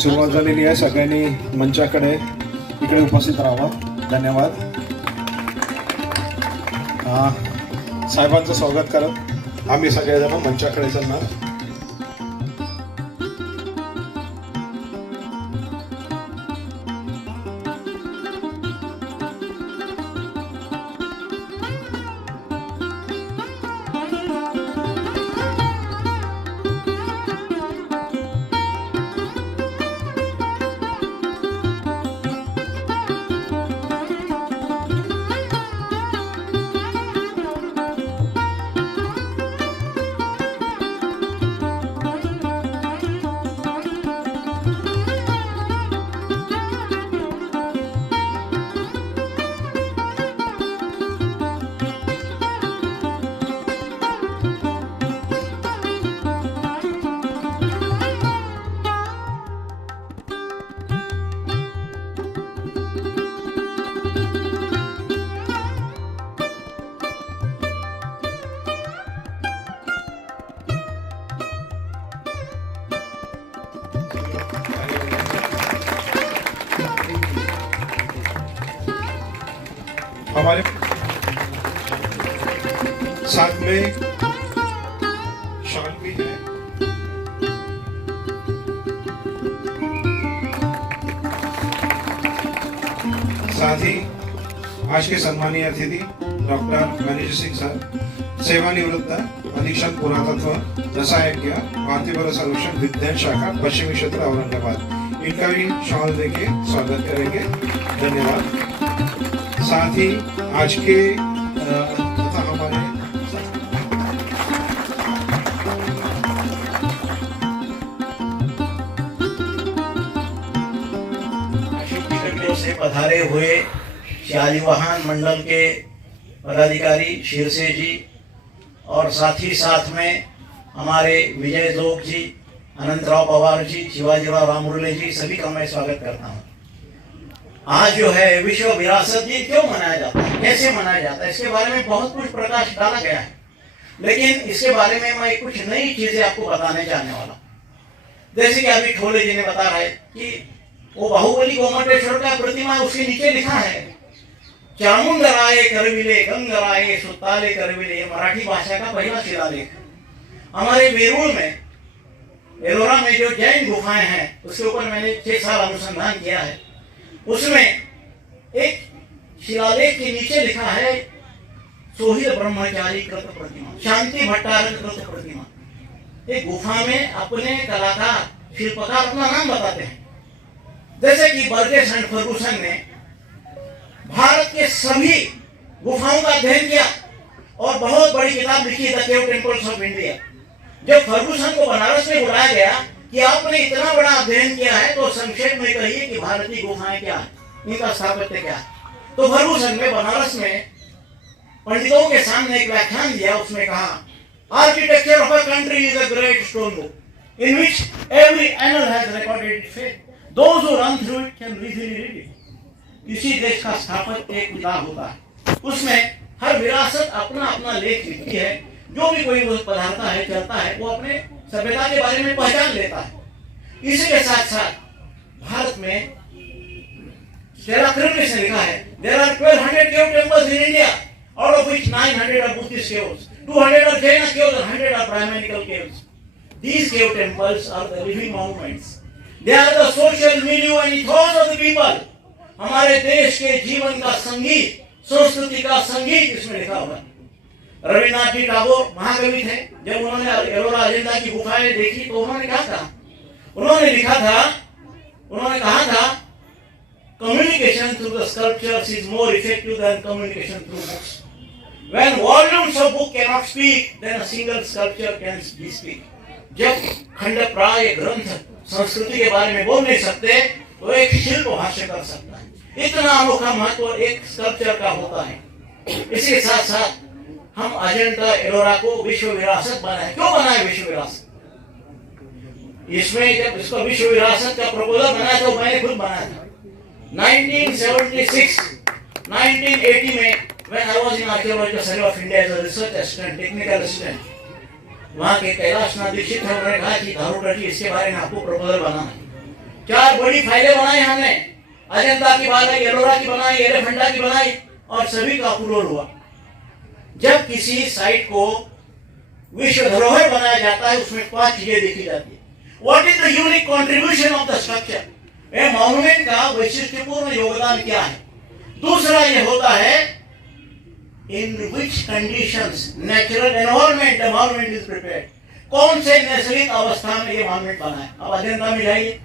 सुरुवात झालेली आहे. सगळ्यांनी मंचाकडे इकडे उपस्थित राहावा. धन्यवाद. साहेबांचं स्वागत करत आम्ही सगळेजण मंचाकडे चालणार. हमारे साथ में शॉल भी है. साथ ही आज के सम्मानीय अतिथि डॉक्टर मैनेजर सिंह सर, सेवानिवृत्त, अधीक्षक पुरातत्व रसायज्ञ, भारतीय वन सर्वेक्षण विज्ञान शाखा पश्चिमी क्षेत्र औरंगाबाद, इनका भी शॉल देके स्वागत करेंगे. धन्यवाद. साथ ही आज के तथा हमारे पधारे हुए शालिवाहन मंडल के पदाधिकारी शिरसे जी और साथ ही साथ में हमारे विजय जोग जी, अनंतराव पवार जी, शिवाजीराव राममुरली जी, सभी का मैं स्वागत करता हूँ। आज जो है विश्व विरासत दिन क्यों मनाया जाता है, कैसे मनाया जाता है, इसके बारे में बहुत कुछ प्रकाश डाला गया है, लेकिन इसके बारे में मैं कुछ नई चीजें आपको बताने जाने वाला। जैसे कि अभी ठोले जी ने बता रहे कि वो बाहुबली गोमटेश्वर का प्रतिमा, उसके नीचे लिखा है चामुंडराय करविले गंगराय सुताले करविले, मराठी भाषा का पहला शिलालेख। हमारे वेरूळ में, एलोरा में जो जैन गुफाएं हैं, उसके ऊपर मैंने 6 साल अनुसंधान किया है। उसमें एक शिलालेख के नीचे लिखा है सोहिल ब्रह्मचारी कृत प्रतिमा, शांति भट्टारक कृत प्रतिमा। एक गुफा में अपने कलाकार, शिल्पकार अपना नाम बताते हैं। जैसे कि बर्जेस एंड फर्गुसन ने भारत के सभी गुफाओं का अध्ययन किया और बहुत बड़ी किताब लिखी, the cave temples of India. जब फर्गुसन को बनारस में बुलाया गया कि आपने इतना बड़ा अध्ययन किया है, तो संक्षेप में कहिए कि भारतीय गुफाएं क्या है, इनका स्थापत्य क्या है। तो फर्गुसन ने बनारस में पंडितों के सामने एक व्याख्यान दिया। उसमें कहा, architecture of a country is a great stone book in which every annal has recorded its fate, those who run through it can easily read it. किसी देश का स्थापत्य एक किताब होता है, उसमें हर विरासत अपना अपना लेख लिखती है। जो भी कोई पधारता है, चलता है, वो अपने सभ्यता के बारे में पहचान लेता है। इसी के साथ साथ भारत में शेराकृष्ण ने लिखा है, there are 1200 cave temples in India, out of which 900 are Buddhist caves, 200 are Jaina caves, and 100 are Brahmanical caves. These cave temples are the living monuments. They are the social milieu and ethos of the people. हमारे देश के जीवन का संगीत, संस्कृति का संगीत इसमें लिखा हुआ है। रविन्द्रनाथ जी टैगोर महाकवि थे। जब उन्होंने एलोरा अजंता की गुफाएं देखी तो उन्होंने कहा था, उन्होंने कहा था communication through the sculptures is more effective than communication through books. When volumes of book can not speak, then a single sculpture can be speak. जब खंडप्राय ग्रंथ संस्कृति के बारे में बोल नहीं सकते, तो एक शिल्प भाष्य कर सकता है। इतना अनोखा महत्व एक स्कल्पचर का होता है। इसके साथ साथ हम अजंता एलोरा को विश्व विरासत बनाए। क्यों बनाए विश्व विरासत? इसमें जब इसको विश्व विरासत का प्रपोजल बनाया तो मैंने खुद बनाया था 1976, 1980 में, when I was in Archaeological Survey of India as a research assistant, technical assistant, वहाँ के कैलाशनाथ दीक्षित थे। उन्होंने कहा कि धारूटर जी, इसके बारे में आपको प्रपोजल बनाना है। 4 बड़ी फाइलें बनाई हमने, अजंता की बनाई, एलोरा की बनाई, एलिफेंटा की बनाई, और सभी का अप्रूवल हुआ। जब किसी साइट को विश्व धरोहर बनाया जाता है, उसमें 5 चीजें देखी जाती है। What is the unique contribution of the structure, ये मॉन्यूमेंट का वैशिष्ट्यपूर्ण योगदान क्या है। दूसरा ये होता है in which conditions, natural environment the monument is prepared, कौन से नैसर्गिक अवस्था में ये मॉन्यूमेंट बना है। अब अजंता में जाइए,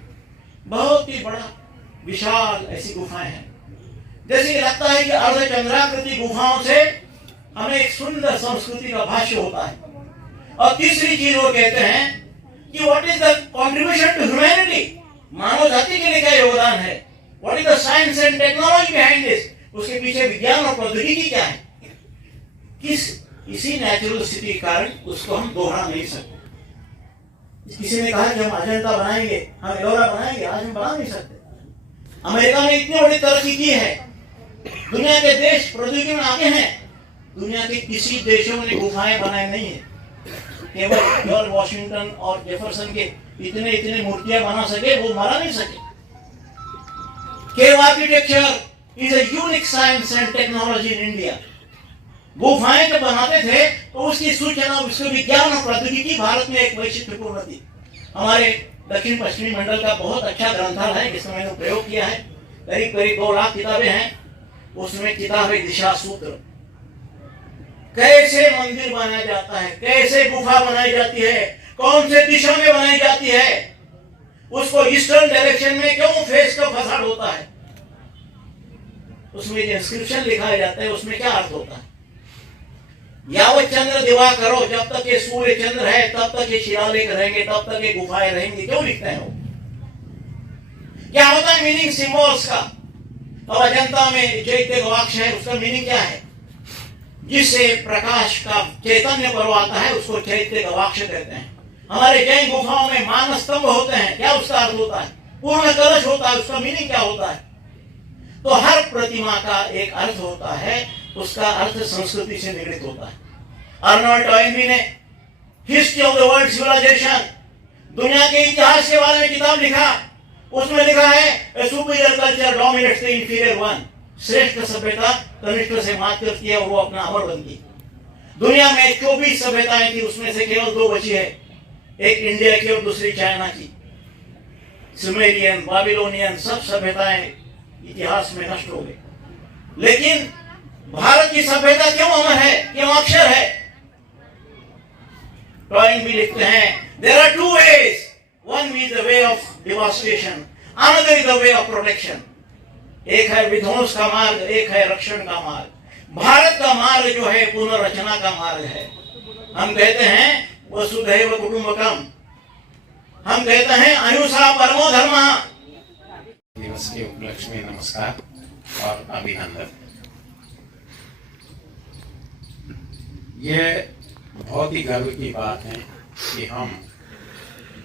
बहुत ही बड़ा विशाल ऐसी गुफाएं हैं। जैसे लगता है कि अर्धचंद्राकृति गुफाओं से हमें एक सुंदर संस्कृति का भाष्य होता है। और तीसरी चीज वो कहते हैं कि what is the contribution to humanity, मानव जाति के लिए क्या योगदान है। What is the science and technology behind this, उसके पीछे विज्ञान और प्रौद्योगिकी क्या है। इसी नेचुरल स्थिति के कारण उसको हम दोहरा नहीं सकते। किसी ने कहा कि हम अजंता बनाएंगे, हम एलोरा बनाएंगे, आज हम बना नहीं सकते। अमेरिका ने इतनी बड़ी तरक्की की है, दुनिया के देश प्रौद्योगिकी में आगे हैं, दुनिया के किसी देशों ने गुफाएं बनाई नहीं है। केवल जॉर्ज वॉशिंगटन और जेफरसन के इतने मूर्तियां बना सके, वो मारा नहीं सके। Cave architecture is a unique science and technology in India. गुफाएं जब बनाते थे तो उसकी सूचना, उसके विज्ञान और प्रौद्योगिकी भारत में एक वैशिष्ट्यपूर्ण थी। हमारे दक्षिण पश्चिमी मंडल का बहुत अच्छा ग्रंथालय है, जिसमें मैंने प्रयोग किया है। करीब 2 लाख किताबें हैं। उसमें किताब है दिशा सूत्र, कैसे मंदिर बनाया जाता है, कैसे गुफा बनाई जाती है, कौन से दिशा में बनाई जाती है, उसको ईस्टर्न डायरेक्शन में क्यों फेस का फसाड होता है, उसमें जो इंस्क्रिप्शन लिखा जाता है उसमें क्या अर्थ होता है। यावत चंद्र दिवा करो, जब तक ये सूर्य चंद्र है तब तक ये शिलालेख रहेंगे, तब तक ये गुफाएं रहेंगी। क्यों लिखते हैं वो? क्या होता है मीनिंग सिंबल्स का? अब अजंता में चैत्य गवाक्ष है, उसका मीनिंग क्या है? जिससे प्रकाश का चैतन्य पर्व आता है उसको चैत्य गवाक्ष कहते हैं। हमारे जैन गुफाओं में मान स्तंभ होते हैं, क्या उसका अर्थ होता है? पूर्ण कलश होता है, उसका मीनिंग क्या होता है? तो हर प्रतिमा का एक अर्थ होता है, उसका अर्थ संस्कृति से निगडित होता है। अर्नोल्ड टॉयनबी ने history of the world civilisation, दुनिया के इतिहास के बारे में किताब लिखा। उसमें लिखा है a superior culture dominates the inferior one, श्रेष्ठ सभ्यता कनिष्ठ से मात करती है और वो अपना अमर बनती है। दुनिया में 24 सभ्यताएं थी, उसमें से केवल 2 बची है, एक इंडिया की और दूसरी चाइना की। सुमेरियन, बाबिलोनियन सब सभ्यताएं इतिहास में नष्ट हो गई, लेकिन भारत की सभ्यता क्यों अमर है, क्यों अक्षर है? टॉइन भी लिखते हैं there are 2 ways, one is the way of devastation, another is the way of protection। एक है विध्वंस का मार्ग, एक है रक्षण का मार्ग। भारत का मार्ग जो है पुनर्रचना का मार्ग है। हम कहते हैं वसुधैव कुटुंबकम, हम कहते हैं अहिंसा परमो धर्मः। दिवस के उपलक्ष्य में नमस्कार और अभिनंदन। ये बहुत ही गर्व की बात है कि हम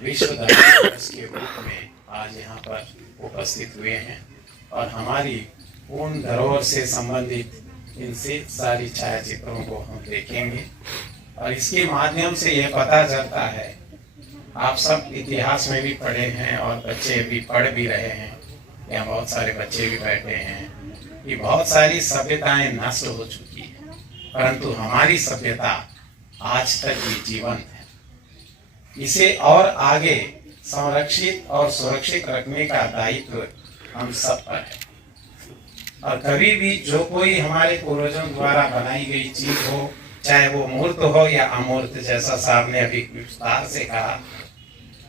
विश्व धरोहर दिवस के रूप में आज यहाँ पर उपस्थित हुए हैं और हमारी पूर्ण धरोहर से संबंधित इन से सारी छायाचित्रों को हम देखेंगे और इसके माध्यम से यह पता चलता है, आप सब इतिहास में भी पढ़े हैं और बच्चे भी पढ़ भी रहे हैं, यहाँ बहुत सारे बच्चे भी बैठे हैं कि बहुत सारी सभ्यताएं नष्ट हो चुकी है, परंतु हमारी सभ्यता आज तक भी जीवंत है। इसे और आगे संरक्षित और सुरक्षित रखने का दायित्व हम सब पर है। और कभी भी जो कोई हमारे पूर्वजों द्वारा बनाई गई चीज हो, चाहे वो मूर्त हो या अमूर्त, जैसा साहब ने अभी विस्तार से कहा,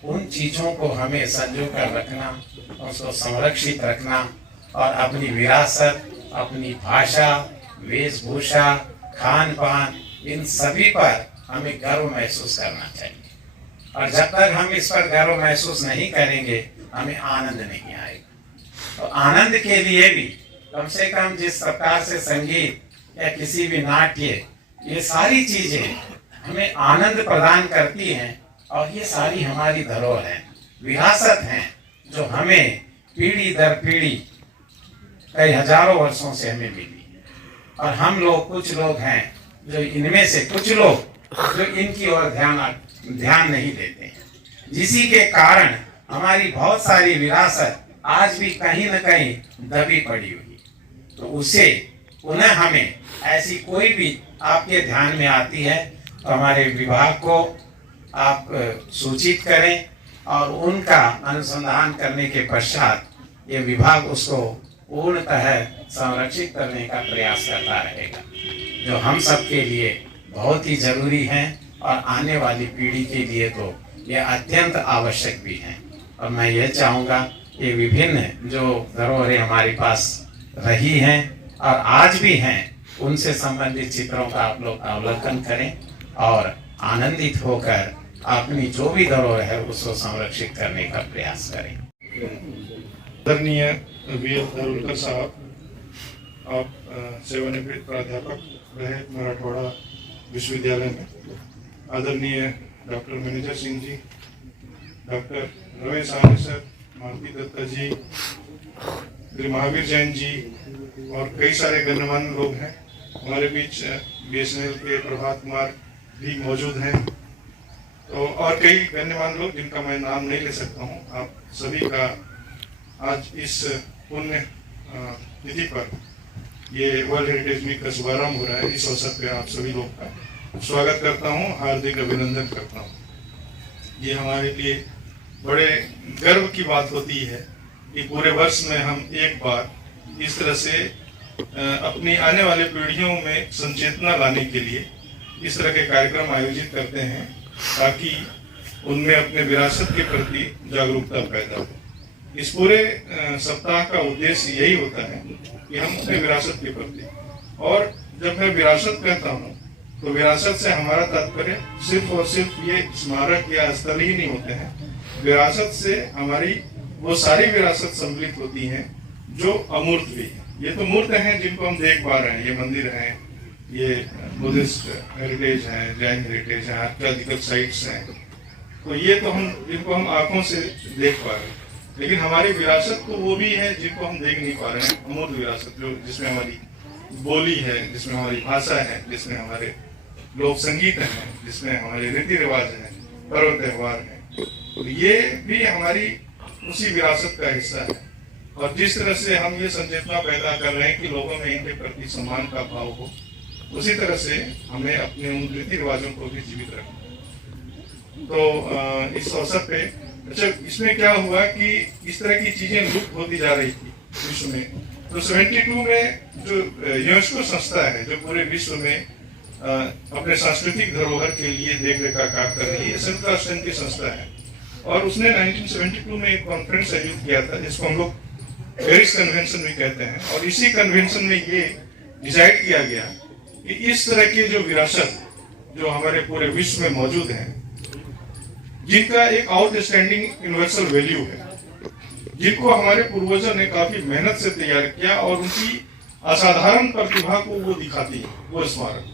उन चीजों को हमें संजो कर रखना, उसको संरक्षित रखना और अपनी विरासत, अपनी भाषा, वेशभूषा, खान पान, इन सभी पर हमें गर्व महसूस करना चाहिए। और जब तक हम इस पर गर्व महसूस नहीं करेंगे, हमें आनंद नहीं आएगा। तो आनंद के लिए भी कम से कम जिस प्रकार से संगीत या किसी भी नाट्य, ये सारी चीजें हमें आनंद प्रदान करती हैं और ये सारी हमारी धरोहर है, विरासत है, जो हमें पीढ़ी दर पीढ़ी कई हजारों वर्षों से हमें मिली है। और हम लोग कुछ लोग हैं जो इनमें से कुछ लोग जो इनकी ओर ध्यान नहीं देते हैं, जिसी के कारण हमारी बहुत सारी विरासत आज भी कहीं न कहीं दबी पड़ी हुई। तो उसे पुनः हमें ऐसी कोई भी आपके ध्यान में आती है तो हमारे विभाग को आप सूचित करें और उनका अनुसंधान करने के पश्चात ये विभाग उसको पूर्णतः संरक्षित करने का प्रयास करता रहेगा, जो हम सब के लिए बहुत ही जरूरी है और आने वाली पीढ़ी के लिए तो ये अत्यंत आवश्यक भी है। और मैं ये चाहूँगा कि विभिन्न जो धरोहरें हमारे पास रही हैं और आज भी हैं, उनसे संबंधित चित्रों का आप लोग अवलोकन करें और आनंदित होकर अपनी जो भी धरोहर है उसको संरक्षित करने का प्रयास करें। आदरणीय वीर दारुलकर साहब, आप सेवानिवृत्त प्राध्यापक रहे मराठवाड़ा विश्वविद्यालय में। आदरणीय doctor manager Singh ji, doctor Ramesh आर्य सर, मालती दत्ता जी, श्री महावीर जैन जी और कई सारे गणमान्य लोग हैं। हमारे बीच BSNL के प्रभात कुमार भी मौजूद हैं, तो और कई गण्यमान्य लोग जिनका मैं नाम नहीं ले सकता हूँ। आप सभी का आज इस पुण्य तिथि पर ये वर्ल्ड हेरिटेज वीक का शुभारंभ हो रहा है। इस अवसर पर आप सभी लोग का स्वागत करता हूँ, हार्दिक अभिनंदन करता हूँ। ये हमारे लिए बड़े गर्व की बात होती है कि पूरे वर्ष में हम एक बार इस तरह से अपनी आने वाले पीढ़ियों में संचेतना लाने के लिए इस तरह के कार्यक्रम आयोजित करते हैं, ताकि उनमें अपने विरासत के प्रति जागरूकता पैदा हो। इस पूरे सप्ताह का उद्देश्य यही होता है कि हम अपने विरासत के प्रति, और जब मैं विरासत कहता हूँ तो विरासत से हमारा तात्पर्य सिर्फ और सिर्फ ये स्मारक या स्थल ही नहीं होते हैं। विरासत से हमारी वो सारी विरासत सम्मिलित होती हैं जो अमूर्त भी है। ये तो मूर्त हैं जिनको हम देख पा रहे हैं, ये मंदिर हैं, ये बुद्धिस्ट हेरिटेज है, जैन हेरिटेज है, आर्कियोलॉजिकल साइट्स हैं, तो ये तो हम जिनको हम आंखों से देख पा रहे हैं। लेकिन हमारी विरासत तो वो भी है जिनको हम देख नहीं पा रहे हैं, अमूर्त विरासत, जो जिसमें हमारी बोली है, जिसमें हमारी भाषा है, जिसमें हमारे लोक संगीत है, जिसमें हमारे रीति रिवाज है, पर्व त्योहार है, तो ये भी हमारी उसी विरासत का हिस्सा है। और जिस तरह से हम ये संचेतना पैदा कर रहे हैं कि लोगों में इनके प्रति सम्मान का भाव हो, उसी तरह से हमें अपने उन रीति रिवाजों को भी जीवित रखना है। तो इस अवसर पे अच्छा, इसमें क्या हुआ कि इस तरह की चीजें लुप्त होती जा रही थी विश्व में। तो 72 में जो यूनेस्को संस्था है, जो पूरे विश्व में अपने सांस्कृतिक धरोहर के लिए देखरेख का कार्य कर रही है, संयुक्त राष्ट्र संघ की संस्था है, और उसने 1972 में एक कॉन्फ्रेंस आयोजित किया था जिसको हम लोग पेरिस कन्वेंशन भी कहते हैं। और इसी कन्वेंशन में ये डिसाइड किया गया कि इस तरह की जो विरासत जो हमारे पूरे विश्व में मौजूद है, जिनका एक आउटस्टैंडिंग यूनिवर्सल वैल्यू है, जिनको हमारे पूर्वजों ने काफी मेहनत से तैयार किया और उनकी असाधारण प्रतिभा को वो दिखाती है वो स्मारक,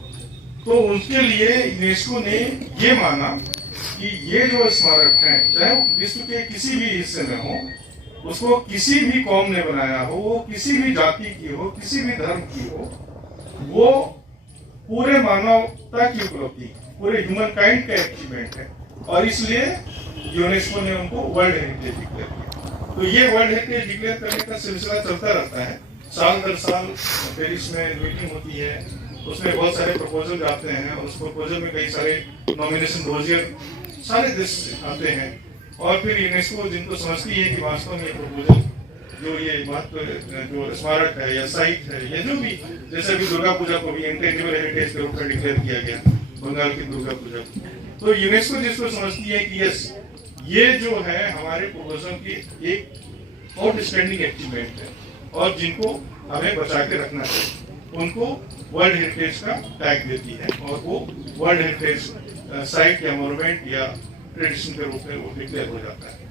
तो उनके लिए यूनेस्को ने ये माना कि ये जो स्मारक हैं, चाहे वो विश्व के किसी भी हिस्से में हो, उसको किसी भी कौम ने बनाया हो, वो किसी भी जाति की हो, किसी भी धर्म की हो, वो पूरे मानवता की उपलब्धि, पूरे ह्यूमन काइंड का अचीवमेंट है, और इसलिए यूनेस्को ने उनको वर्ल्ड हेरिटेज डिक्लेयर किया। तो ये वर्ल्ड हेरिटेज डिक्लेयर करने का सिलसिला चलता रहता है, साल दर साल पेरिस में मीटिंग होती है, उसमें बहुत सारे प्रपोजल आते हैं, उस प्रपोजल में कई सारे नॉमिनेशन डोजियर सारे देश आते हैं, और फिर यूनेस्को जिनको समझती है कि वास्तव में ये प्रपोजल जो ये महत्व जो स्मारक है या साइट है या जो भी, जैसे कि दुर्गा पूजा को भी इंटेंजिबल हेरिटेज के रूप में डिक्लेयर किया गया, बंगाल की दुर्गा पूजा, तो यूनेस्को जिसको समझती है कि यस, ये जो है हमारे पूर्वजों की एक आउटस्टैंडिंग अचीवमेंट है और जिनको हमें बचा के रखना चाहिए, उनको वर्ल्ड हेरिटेज का टैग देती है, और वो वर्ल्ड हेरिटेज साइट या मोन्यूमेंट या ट्रेडिशन के रूप में वो डिक्लेयर हो जाता है।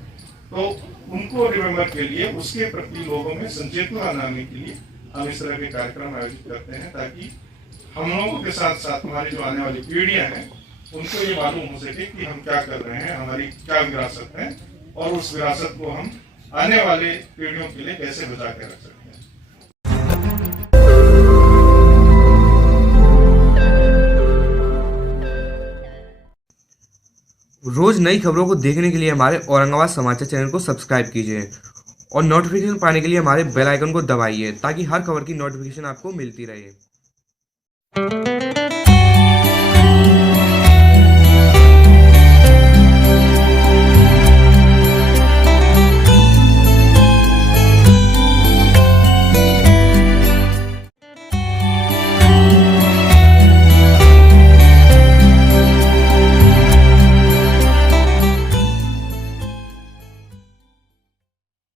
तो उनको रिमेम्बर के लिए, उसके प्रति लोगों में संचेतना लाने के लिए हम इस तरह के कार्यक्रम आयोजित करते हैं, ताकि हम लोगों के साथ साथ हमारी जो आने वाली पीढ़ियां हैं उनको ये मालूम हो सके कि हम क्या कर रहे हैं, हमारी क्या विरासत है, और उस विरासत को हम आने वाले पीढ़ियों के लिए कैसे बचा के रख सकते हैं। रोज नई खबरों को देखने के लिए हमारे औरंगाबाद समाचार चैनल को सब्सक्राइब कीजिए और नोटिफिकेशन पाने के लिए हमारे बेल आइकन को दबाइए, ताकि हर खबर की नोटिफिकेशन आपको मिलती रहे।